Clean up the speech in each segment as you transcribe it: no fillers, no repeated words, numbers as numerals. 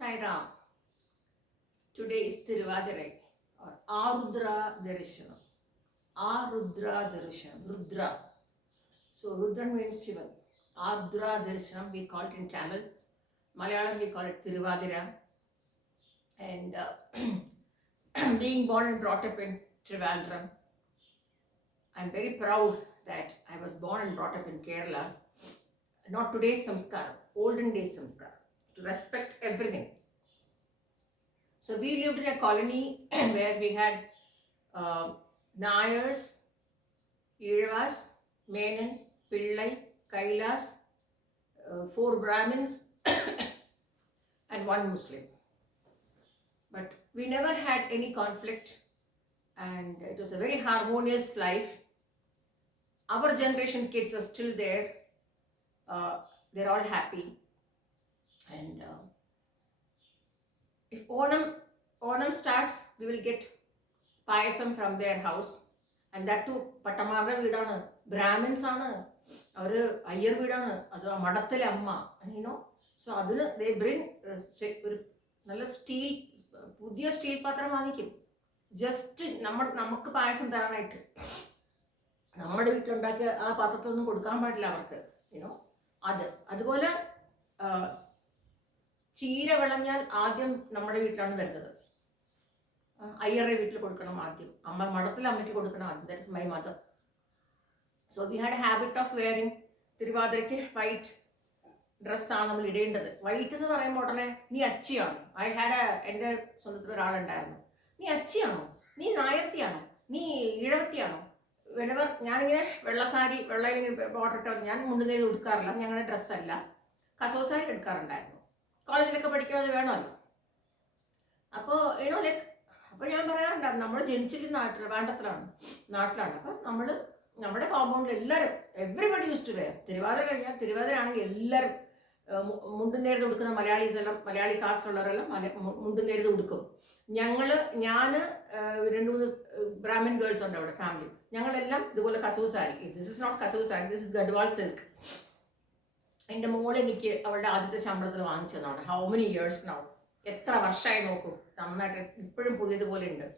Sairam. Today is Tiruvadirai or Arudra Darishanam. Arudra Darishanam. Rudra. So Rudra means Shivan. Arudra Darishanam we call it in Tamil. Malayalam we call it Tiruvadira. And being born and brought up in Trivandrum, I'm very proud that I was born and brought up in Kerala. Not today's samskaram, olden days samskaram, to respect everything. So we lived in a colony where we had Nayars, Iravas, Menon, Pillai, Kailas, 4 Brahmins and 1 Muslim. But we never had any conflict and it was a very harmonious life. Our generation kids are still there. They're all happy. And if Onam starts, we will get payasam from their house. And that too, Pattamara vidana, Brahmins ana, or Ayyar vidana, adu Madathile amma, you know. So aduna they bring nalla steel, pudhiya steel patram vaangikkum. Just നമുക്ക് പായസം തരാനായിട്ട് നമ്മുടെ വീട്ടിലുണ്ടാക്കിയ ആ പാത്രത്തിലൊന്നും കൊടുക്കാൻ പാടില്ല അവർക്ക്, you know. അതുപോലെ ചീര വിളഞ്ഞാൽ ആദ്യം നമ്മുടെ വീട്ടിലാണ് വരുന്നത്. അയ്യറുടെ വീട്ടിൽ കൊടുക്കണം ആദ്യം, മഠത്തിൽ അമ്മയ്ക്ക് കൊടുക്കണം ആദ്യം. That is my mother. So we had a habit of wearing. തിരുവാതിരയ്ക്ക് വൈറ്റ് ഡ്രസ്സാണ് നമ്മൾ ഇടേണ്ടത്. വൈറ്റ് എന്ന് പറയുമ്പോൾ ഉടനെ നീ അച്ചിയാണ്. എൻ്റെ സ്വന്തത്തിൽ ഒരാളുണ്ടായിരുന്നു, നീ അച്ചിയാണോ, നീ നായർത്തിയാണോ, നീ ഇഴവത്തിയാണോ, വെനവർ. ഞാനിങ്ങനെ വെള്ളസാരി വെള്ളയിലിങ്ങനെ ബോർഡർ ഇട്ടോ, ഞാൻ മുണ്ടുന്നേത് ഉടുക്കാറില്ല, ഞങ്ങളുടെ ഡ്രസ്സല്ല, കസോസാരി എടുക്കാറുണ്ടായിരുന്നു. കോളേജിലൊക്കെ പഠിക്കുമ്പോൾ അത് വേണമല്ലോ. അപ്പോൾ ലൈക്ക് അപ്പോൾ ഞാൻ പറയാറുണ്ടായിരുന്നു, നമ്മൾ ജനിച്ചിട്ട് വേണ്ടത്തിലാണ്, നാട്ടിലാണ്. അപ്പം നമ്മുടെ കോമ്പൗണ്ടിൽ എല്ലാവരും, everybody use to wear. Thiruvathira കഴിഞ്ഞാൽ, തിരുവാതിര ആണെങ്കിൽ എല്ലാവരും മുണ്ടും നേരത്ത് ഉടുക്കുന്ന മലയാളീസ് എല്ലാം, മലയാളി കാസ്റ്റുള്ളവരെല്ലാം മുണ്ടും നേരത്ത് ഉടുക്കും. ഞാൻ 2-3 ബ്രാഹ്മിൻ ഗേൾസ് ഉണ്ട് അവിടെ ഫാമിലി. ഞങ്ങളെല്ലാം ഇതുപോലെ കസൂർ സാരി. ദിസ് ഇസ് നോട്ട് കസൂർ sari, this is Gadwal silk. എൻ്റെ മോളെ എനിക്ക് അവളുടെ ആദ്യത്തെ ശമ്പളത്തിൽ വാങ്ങിച്ചതാണ്. ഹൗ മെനി ഇയേഴ്സ് നൗ, എത്ര വർഷമായി നോക്കൂ, നന്നായിട്ട് ഇപ്പോഴും പുതിയതുപോലെ ഉണ്ട്.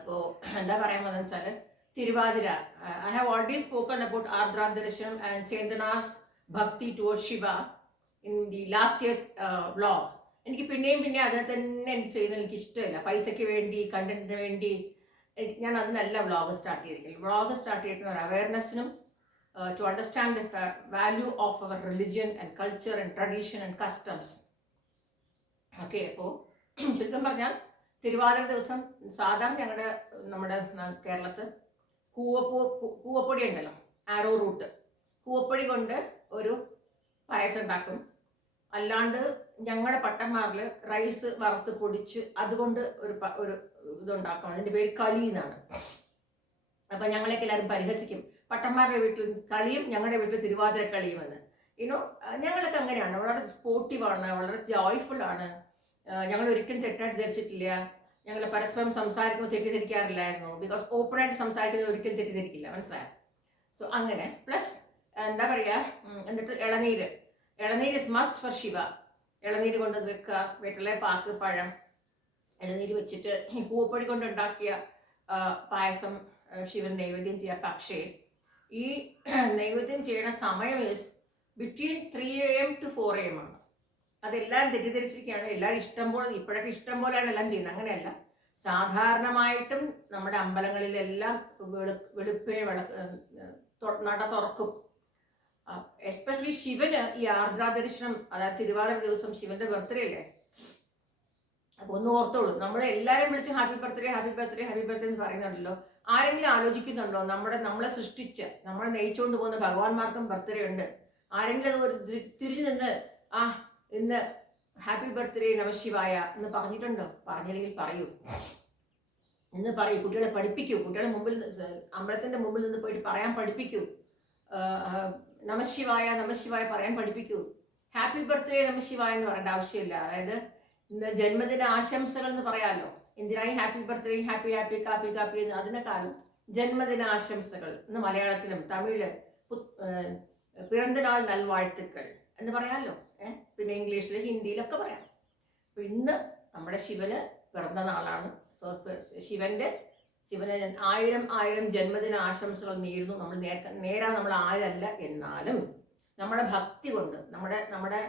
അപ്പോൾ എന്താ പറയാൻ വന്നതെന്ന് വെച്ചാൽ, Thiruvathira, I have already spoken about Ardra Darshanam and Chendana's bhakti toward Shiva in the last years vlog. എനിക്ക് പിന്നെയും അത് തന്നെ എനിക്ക് ചെയ്യുന്നത് എനിക്ക് ഇഷ്ടമില്ല. പൈസയ്ക്ക് വേണ്ടി, കണ്ടന്റിന് വേണ്ടി ഞാൻ അതിനല്ല വ്ലോഗ് സ്റ്റാർട്ട് ചെയ്തിരിക്കുന്നത്. വ്ലോഗ് സ്റ്റാർട്ട് ചെയ്തിട്ട് ഒരു അവയർനെസ്സിനും to understand the value of our religion and culture and tradition and customs. Okay, അപ്പോൾ ചുരുക്കം പറഞ്ഞാൽ തിരുവാതിര ദിവസം സാധാരണ നമ്മുടെ കേരളത്തിൽ കൂവപ്പൊടി ഉണ്ടല്ലോ, ആരോ റൂട്ട്, കൂവപ്പൊടി കൊണ്ട് ഒരു പായസം ഉണ്ടാക്കും. അല്ലാണ്ട് ഞങ്ങളുടെ പട്ടന്മാരിൽ റൈസ് വറുത്ത് പൊടിച്ച് അതുകൊണ്ട് ഒരു ഇതുണ്ടാക്കണം. അതിൻ്റെ പേര് കളി എന്നാണ്. അപ്പം ഞങ്ങളൊക്കെ എല്ലാവരും പരിഹസിക്കും, പട്ടന്മാരുടെ വീട്ടിൽ കളിയും ഞങ്ങളുടെ വീട്ടിൽ തിരുവാതിര കളിയും എന്ന്. ഞങ്ങളൊക്കെ അങ്ങനെയാണ്, വളരെ സ്പോർട്ടീവാണ്, വളരെ ജോയ്ഫുൾ ആണ്. ഞങ്ങൾ ഒരിക്കലും തെറ്റായിട്ട് ധരിച്ചിട്ടില്ല. ഞങ്ങൾ പരസ്പരം സംസാരിക്കുമ്പോൾ തെറ്റിദ്ധരിക്കാറില്ലായിരുന്നു. ബിക്കോസ് ഓപ്പണായിട്ട് സംസാരിക്കുന്നത് ഒരിക്കലും തെറ്റിദ്ധരിക്കില്ല, മനസ്സിലായോ? സോ അങ്ങനെ പ്ലസ് എന്താ പറയുക, എന്നിട്ട് ഇളനീര് ഇസ് മസ്റ്റ് ഫോർ ശിവ. ഇളനീര് കൊണ്ട് വെക്കുക, വെറ്റില, പാക്ക്, പഴം, ഇളനീര് വെച്ചിട്ട് പൂപ്പൊടി കൊണ്ട് ഉണ്ടാക്കിയ പായസം ശിവൻ നൈവേദ്യം ചെയ്യുക. പക്ഷേ ഈ നൈവേദ്യം ചെയ്യുന്ന സമയം is between 3 AM to 4 AM ആണ്. അതെല്ലാം തെറ്റിദ്ധരിച്ചിരിക്കുകയാണ്. എല്ലാവരും ഇപ്പോഴൊക്കെ ഇഷ്ടം പോലെയാണ് എല്ലാം ചെയ്യുന്നത്. അങ്ങനെയല്ല. സാധാരണമായിട്ടും നമ്മുടെ അമ്പലങ്ങളിലെല്ലാം വെളുപ്പിനെ നട തുറക്കും. എസ്പെഷ്യലി ശിവന് ഈ ആർദ്ര ദർശനം, അതായത് തിരുവാതിര ദിവസം ശിവന്റെ ബർത്ത്ഡേ അല്ലേ. അപ്പൊ ഒന്ന് ഓർത്തോളൂ, നമ്മളെല്ലാവരും വിളിച്ച് happy birthday happy birthday happy birthday എന്ന് പറയുന്നുണ്ടല്ലോ. ആരെങ്കിലും ആലോചിക്കുന്നുണ്ടോ നമ്മളെ സൃഷ്ടിച്ച് നമ്മളെ നയിച്ചുകൊണ്ട് പോകുന്ന ഭഗവാന്മാർക്കും ബർത്ത്ഡേ ഉണ്ട്? ആരെങ്കിലും അത് തിരിഞ്ഞു നിന്ന് ഇന്ന് ഹാപ്പി ബർത്ത്ഡേ നമശിവായ എന്ന് പറഞ്ഞിട്ടുണ്ടോ? പറഞ്ഞില്ലെങ്കിൽ പറയൂ, എന്ന് പറയൂ. കുട്ടികളെ പഠിപ്പിക്കൂ, കുട്ടികളെ മുമ്പിൽ, അമ്പലത്തിന്റെ മുമ്പിൽ നിന്ന് പോയിട്ട് പറയാൻ പഠിപ്പിക്കൂ. നമശിവായ നമശിവായ പറയാൻ പഠിപ്പിക്കൂ. ഹാപ്പി ബർത്ത്ഡേ നമശിവായ എന്ന് പറയേണ്ട ആവശ്യമില്ല. അതായത് ഇന്ന് ജന്മദിന ആശംസകൾ എന്ന് പറയാമല്ലോ. എന്തിനായി ഹാപ്പി ബർത്ത്ഡേ, ഹാപ്പി ഹാപ്പി കാപ്പി കാപ്പി എന്ന്? അതിനെക്കാളും ജന്മദിന ആശംസകൾ എന്ന് മലയാളത്തിലും തമിഴില് പിറന്തനാൾ നൽവാഴ്ത്തുക്കൾ എന്ന് പറയാമല്ലോ. പിന്നെ ഇംഗ്ലീഷിൽ ഹിന്ദിയിലൊക്കെ പറയാം. അപ്പോൾ ഇന്ന് നമ്മുടെ ശിവന് പിറന്ന നാളാണ്. സോ ശിവന് 1000 ജന്മദിന ആശംസകൾ നേരുന്നു. നമ്മൾ നേരാ നമ്മൾ ആരല്ല, എന്നാലും നമ്മുടെ ഭക്തി കൊണ്ട്, നമ്മുടെ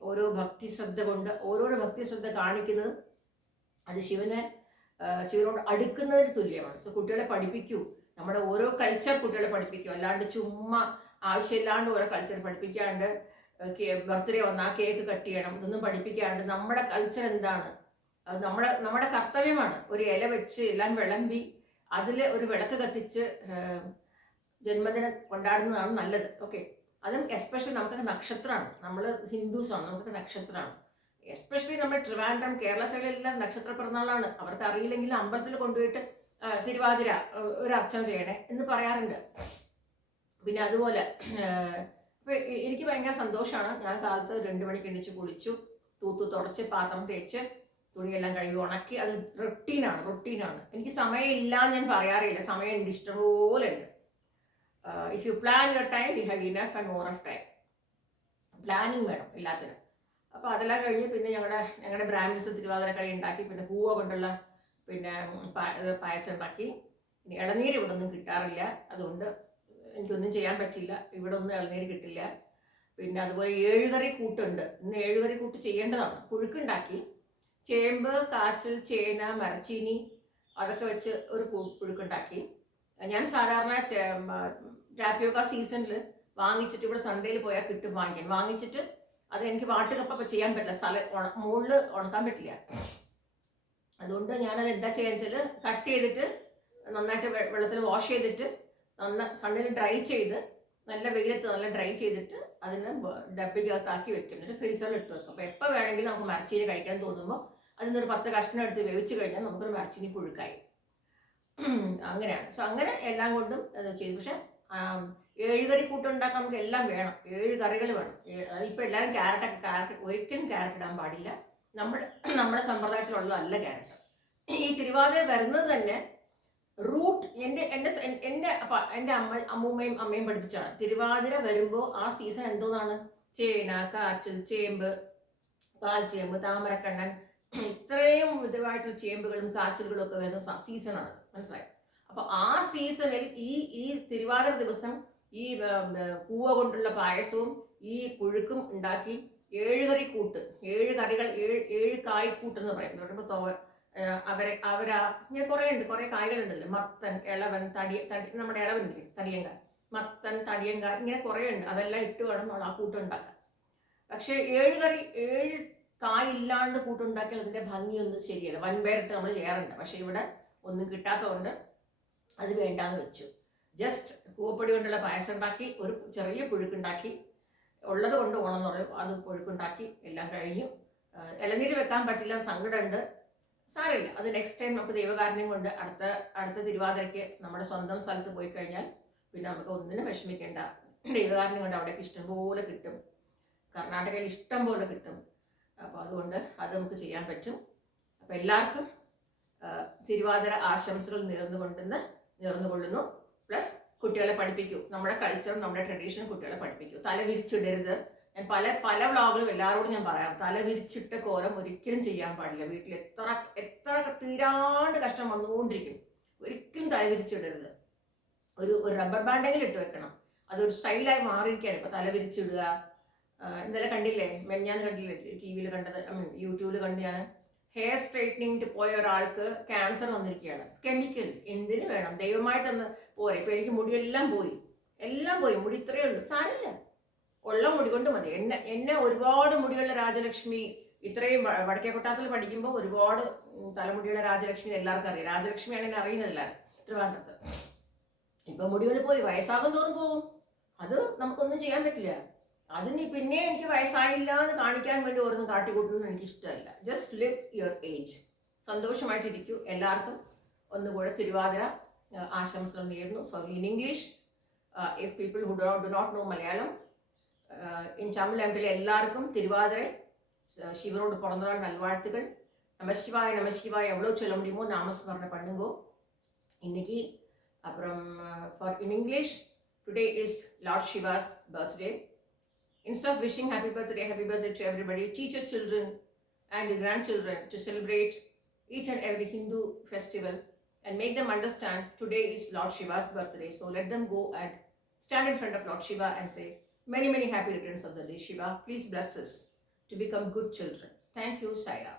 ഓരോ ഭക്തി ശ്രദ്ധ കൊണ്ട്, ഓരോരോ ഭക്തി ശ്രദ്ധ കാണിക്കുന്നത് അത് ശിവനോട് അടുക്കുന്നതിന് തുല്യമാണ്. സോ കുട്ടികളെ പഠിപ്പിക്കൂ, നമ്മുടെ ഓരോ കൾച്ചർ കുട്ടികളെ പഠിപ്പിക്കൂ. അല്ലാണ്ട് ചുമ്മാ ആവശ്യമില്ലാണ്ട് ഓരോ കൾച്ചർ പഠിപ്പിക്കാണ്ട്, ബർത്ത്ഡേ വന്നാൽ കേക്ക് കട്ട് ചെയ്യണം, ഇതൊന്നും പഠിപ്പിക്കാണ്ട് നമ്മുടെ കൾച്ചർ എന്താണ്, അത് നമ്മുടെ കർത്തവ്യമാണ്. ഒരു ഇല വെച്ച് എല്ലാം വിളമ്പി അതിൽ ഒരു വിളക്ക് കത്തിച്ച് ജന്മദിനം കൊണ്ടാടുന്നതാണ് നല്ലത്. ഓക്കെ, അതും എസ്പെഷ്യലി നമുക്കൊക്കെ നക്ഷത്രമാണ്, നമ്മൾ ഹിന്ദുസാണ്, നമുക്കൊക്കെ നക്ഷത്രമാണ്. എസ്പെഷ്യലി നമ്മുടെ ട്രിവാൻഡ്രം, കേരള സൈഡിലെല്ലാം നക്ഷത്ര പിറന്നാളാണ്. അവർക്ക് അറിയില്ലെങ്കിൽ അമ്പലത്തിൽ കൊണ്ടുപോയിട്ട് തിരുവാതിര ഒരു അർച്ചന ചെയ്യണേ എന്ന് പറയാറുണ്ട്. പിന്നെ അതുപോലെ ഇപ്പം എനിക്ക് ഭയങ്കര സന്തോഷമാണ്. ഞാൻ കാലത്ത് 2 മണിക്ക് എണീച്ച് കുളിച്ചു, തൂത്ത് തുടച്ച് പാത്രം തേച്ച് തുണിയെല്ലാം കഴുകി ഉണക്കി. അത് റൊട്ടീനാണ്. എനിക്ക് സമയമില്ല എന്ന് ഞാൻ പറയാറില്ല, സമയമുണ്ട്, ഇഷ്ടംപോലെ ഉണ്ട്. If you plan your time you have enough and more of time. Planning വേണം എല്ലാത്തിനും. അപ്പോൾ അതെല്ലാം കഴിഞ്ഞ് പിന്നെ ഞങ്ങളുടെ ബ്രാഹ്മിൻസ് തിരുവാതിര കളി ഉണ്ടാക്കി, പിന്നെ കൂവ കൊണ്ടുള്ള പിന്നെ പായസം ഉണ്ടാക്കി. ഇനി ഇളനീര് ഇവിടെ ഒന്നും കിട്ടാറില്ല, അതുകൊണ്ട് എനിക്കൊന്നും ചെയ്യാൻ പറ്റില്ല. ഇവിടെ ഒന്നും ഇളനീര് കിട്ടില്ല. പിന്നെ അതുപോലെ 7 കറി കൂട്ടുണ്ട്. ഇന്ന് 7 കറി കൂട്ട് ചെയ്യേണ്ടതാണ്. പുഴുക്കുണ്ടാക്കി, ചേമ്പ്, കാച്ചിൽ, ചേന, മരച്ചീനി അതൊക്കെ വെച്ച് ഒരു പുഴുക്കുണ്ടാക്കി. ഞാൻ സാധാരണ ടാപ്പിയോക്ക സീസണിൽ വാങ്ങിച്ചിട്ട്, ഇവിടെ സൺഡേയിൽ പോയാൽ കിട്ടും വാങ്ങിച്ചിട്ട് അത് എനിക്ക് വാട്ടുകപ്പ ചെയ്യാൻ പറ്റില്ല, മുകളിൽ ഉണക്കാൻ പറ്റില്ല. അതുകൊണ്ട് ഞാനത് എന്താ ചെയ്യാന്ന് വെച്ചാൽ കട്ട് ചെയ്തിട്ട് നന്നായിട്ട് വെള്ളത്തിൽ വാഷ് ചെയ്തിട്ട് സണ്ണിൽ ഡ്രൈ ചെയ്ത്, നല്ല വെയിലത്ത് നല്ല ഡ്രൈ ചെയ്തിട്ട് അതിന് ഡബ്ബിക്കകത്താക്കി വെക്കും. എന്നിട്ട് ഫ്രീസറിൽ ഇട്ട് വെക്കും. അപ്പോൾ എപ്പോൾ വേണമെങ്കിലും നമുക്ക് മരച്ചീനി കഴിക്കാൻ തോന്നുമ്പോൾ അതിനൊരു 10 കഷ്ണം എടുത്ത് വേവിച്ച് കഴിഞ്ഞാൽ നമുക്കൊരു മരച്ചീനി പുഴുക്കായി. അങ്ങനെയാണ്. സോ അങ്ങനെ എല്ലാം കൊണ്ടും ചെയ്തു. പക്ഷെ 7 കറി കൂട്ടുണ്ടാക്കാൻ നമുക്ക് എല്ലാം വേണം, 7 കറികൾ വേണം. ഇപ്പോൾ എല്ലാവരും ക്യാരറ്റ് ഒരിക്കലും ക്യാരറ്റ് ഇടാൻ പാടില്ല. നമ്മുടെ സമ്പ്രദായത്തിലുള്ളതല്ല ക്യാരറ്റ്. ഈ തിരുവാതിര വരുന്നത് തന്നെ റൂട്ട് എൻ്റെ അമ്മൂമ്മയും അമ്മയും പഠിപ്പിച്ചാണ്. തിരുവാതിര വരുമ്പോൾ ആ സീസൺ എന്തോന്നാണ്, ചേന, കാച്ചിൽ, ചേമ്പ്, പാൽച്ചേമ്പ്, താമരക്കണ്ണൻ, ഇത്രയും വിധമായിട്ടുള്ള ചേമ്പുകളും കാച്ചിലുകളും ഒക്കെ വരുന്ന സീസണാണ്, മനസ്സിലായി. അപ്പോൾ ആ സീസണിൽ ഈ തിരുവാതിര ദിവസം ഈ കൂവ കൊണ്ടുള്ള പായസവും ഈ പുഴുക്കും ഉണ്ടാക്കി 7 കറി കൂട്ട്, 7 കറികൾ, 7 കായ്ക്കൂട്ട് എന്ന് പറയും. പറയുമ്പോൾ ഇങ്ങനെ കുറേ കായ്കളുണ്ടല്ലോ, മത്തൻ, ഇളവൻ, നമ്മുടെ ഇളവനില്ലേ, തടിയങ്കായ്, മത്തൻ, തടിയങ്കായ്, ഇങ്ങനെ കുറേ ഉണ്ട്. അതെല്ലാം ഇട്ട് വേണം നമ്മൾ ആ കൂട്ടുണ്ടാക്കാൻ. പക്ഷേ 7 കായ് ഇല്ലാണ്ട് കൂട്ടുണ്ടാക്കിയാൽ അതിൻ്റെ ഭംഗിയൊന്നും ശരിയല്ല. വൻപയറിട്ട് നമ്മൾ ചെയ്യാറുണ്ട്. പക്ഷേ ഇവിടെ ഒന്നും കിട്ടാത്തതുകൊണ്ട് അത് വേണ്ടാന്ന് വെച്ചു. ജസ്റ്റ് കൂവപ്പൊടി കൊണ്ടുള്ള പായസം ഉണ്ടാക്കി, ഒരു ചെറിയ പുഴുക്കുണ്ടാക്കി, ഉള്ളത് കൊണ്ട് ഓണമെന്ന് പറയും, അത് പുഴുക്കുണ്ടാക്കി, എല്ലാം കഴിഞ്ഞു. ഇളനീര് വെക്കാൻ പറ്റില്ല, സങ്കടമുണ്ട്. സാരമില്ല, അത് നെക്സ്റ്റ് ടൈം നമുക്ക് ദൈവകാരുണ്യം കൊണ്ട് അടുത്ത തിരുവാതിരയ്ക്ക് നമ്മുടെ സ്വന്തം സ്ഥലത്ത് പോയി കഴിഞ്ഞാൽ പിന്നെ നമുക്ക് ഒന്നിനും വിഷമിക്കേണ്ട. ദൈവകാരുണ്യം കൊണ്ട് അവിടേക്ക് ഇഷ്ടം പോലെ കിട്ടും, കർണാടകയിൽ ഇഷ്ടം പോലെ കിട്ടും. അപ്പോൾ അതുകൊണ്ട് അത് നമുക്ക് ചെയ്യാൻ പറ്റും. അപ്പോൾ എല്ലാവർക്കും തിരുവാതിര ആശംസകൾ നേർന്നുകൊള്ളുന്നു. പ്ലസ് കുട്ടികളെ പഠിപ്പിക്കൂ, നമ്മുടെ കൾച്ചറും നമ്മുടെ ട്രഡീഷനും കുട്ടികളെ പഠിപ്പിക്കൂ. തല വിരിച്ചിടരുത്. ഞാൻ പല വ്ളോഗിലും എല്ലാവരോടും ഞാൻ പറയാം, തല വിരിച്ചിട്ട കോലം ഒരിക്കലും ചെയ്യാൻ പാടില്ല. വീട്ടിൽ എത്ര തീരാണ്ട് കഷ്ടം വന്നുകൊണ്ടിരിക്കും. ഒരിക്കലും തല വിരിച്ചിടരുത്. ഒരു റബ്ബർ ബാൻഡെങ്കിലും ഇട്ട് വെക്കണം. അതൊരു സ്റ്റൈലായി മാറിയിരിക്കുകയാണ് ഇപ്പോൾ തല വിരിച്ചിടുക. ഇന്നലെ കണ്ടില്ലേ, മെഞ്ഞാന്ന് കണ്ടില്ലേ, TV-യിൽ കണ്ടത്, യൂട്യൂബിൽ കണ്ട് ഞാൻ, ഹെയർ സ്ട്രൈറ്റനിങ്ങിട്ട് പോയ ഒരാൾക്ക് ക്യാൻസർ വന്നിരിക്കുകയാണ്. കെമിക്കൽ എന്തിനു വേണം, ദൈവമായിട്ടൊന്ന് പോരെ. ഇപ്പോൾ എനിക്ക് മുടിയെല്ലാം പോയി, മുടി ഇത്രയേ ഉള്ളൂ. സാരമില്ല, ഉള്ള മുടി കൊണ്ട് മതി. എന്നെ ഒരുപാട് മുടിയുള്ള രാജലക്ഷ്മി, ഇത്രയും വടക്കേ കൊട്ടാരത്തിൽ പഠിക്കുമ്പോൾ ഒരുപാട് തലമുടിയുള്ള രാജലക്ഷ്മി എല്ലാവർക്കും അറിയാം. രാജലക്ഷ്മിയാണ് എന്നെ അറിയുന്നതല്ല ട്രിവാൻഡ്രത്ത്. ഇപ്പം മുടികൾ പോയി, വയസ്സാകും തോറും പോകും. അത് നമുക്കൊന്നും ചെയ്യാൻ പറ്റില്ല. അതിന് പിന്നെ എനിക്ക് വയസ്സായില്ല എന്ന് കാണിക്കാൻ വേണ്ടി ഓരോന്നും കാട്ടിക്കൂട്ടുന്നത് എനിക്ക് ഇഷ്ടമല്ല. Just live your age. സന്തോഷമായിട്ടിരിക്കൂ. എല്ലാവർക്കും ഒന്നുകൂടെ തിരുവാതിര ആശംസകൾ നേരുന്നു. So in English, if people who do not know Malayalam, in Tamil എങ്കിൽ എല്ലാവർക്കും തിരുവാതിര ശിവനോട് பிறந்தநாள் நல்வாழ்த்துக்கள். நமசிவாய எவ்வளோ சொல்ல முடியுமோ நாமஸ்மரணை பண்ணுங்கோ இன்னைக்கு. அப்புறம் for in English, today is Lord Siva's birthday. Instead of wishing happy birthday to everybody, teach your children and your grandchildren to celebrate each and every Hindu festival and make them understand today is Lord Shiva's birthday. So let them go and stand in front of Lord Shiva and say, many, many happy returns of the day, Shiva. Please bless us to become good children. Thank you, Saira.